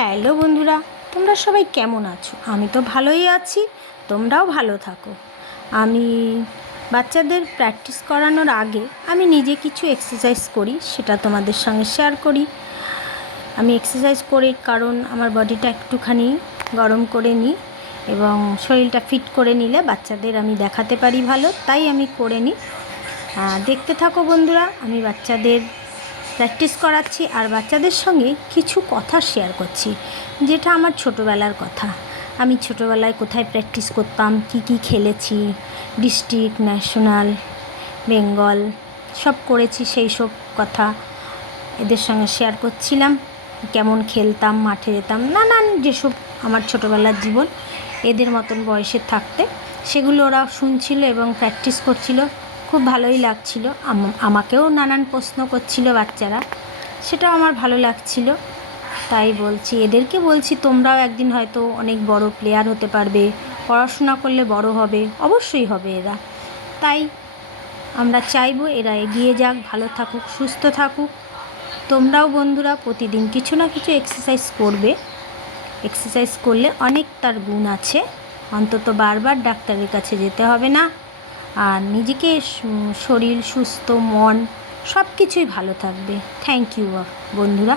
Hello বন্ধুরা, তোমরা সবাই কেমন আছো? আমি তো ভালোই আছি, তোমরাও ভালো থাকো। আমি বাচ্চাদের প্র্যাকটিস করানোর আগে আমি নিজে কিছু এক্সারসাইজ করি, সেটা তোমাদের সঙ্গে শেয়ার করি। আমি এক্সারসাইজ করি কারণ আমার বডিটা একটুখানি গরম করে নিই এবং শরীরটা ফিট করে নিলে বাচ্চাদের আমি দেখাতে পারি ভালো, তাই আমি করে নিই। দেখতে থাকো বন্ধুরা, আমি বাচ্চাদের প্র্যাকটিস করাচ্ছি আর বাচ্চাদের সঙ্গে কিছু কথা শেয়ার করছি, যেটা আমার ছোটোবেলার কথা। আমি ছোটোবেলায় কোথায় প্র্যাকটিস করতাম, কি খেলেছি, ডিস্ট্রিক্ট, ন্যাশনাল, বেঙ্গল সব করেছি, সেই সব কথা এদের সঙ্গে শেয়ার করছিলাম। কেমন খেলতাম, মাঠে যেতাম, নানান যেসব আমার ছোটোবেলার জীবন এদের মতন বয়সে থাকতে, সেগুলো ওরা শুনছিল এবং প্র্যাকটিস করছিল। খুব ভালোই লাগছিল। আমাকেও নানান প্রশ্ন করছিল বাচ্চারা, সেটাও আমার ভালো লাগছিল। তাই বলছি, এদেরকে বলছি তোমরাও একদিন হয়তো অনেক বড় প্লেয়ার হতে পারবে, পড়াশোনা করলে বড় হবে, অবশ্যই হবে এরা। তাই আমরা চাইবো এরা এগিয়ে যাক, ভালো থাকুক, সুস্থ থাকুক। তোমরাও বন্ধুরা প্রতিদিন কিছু না কিছু এক্সারসাইজ করবে। এক্সারসাইজ করলে অনেক তার গুণ আছে, অন্তত বারবার ডাক্তারের কাছে যেতে হবে না। আর নিজেকে শরীর সুস্থ, মন সব কিছুই ভালো থাকবে। থ্যাংক ইউ বন্ধুরা।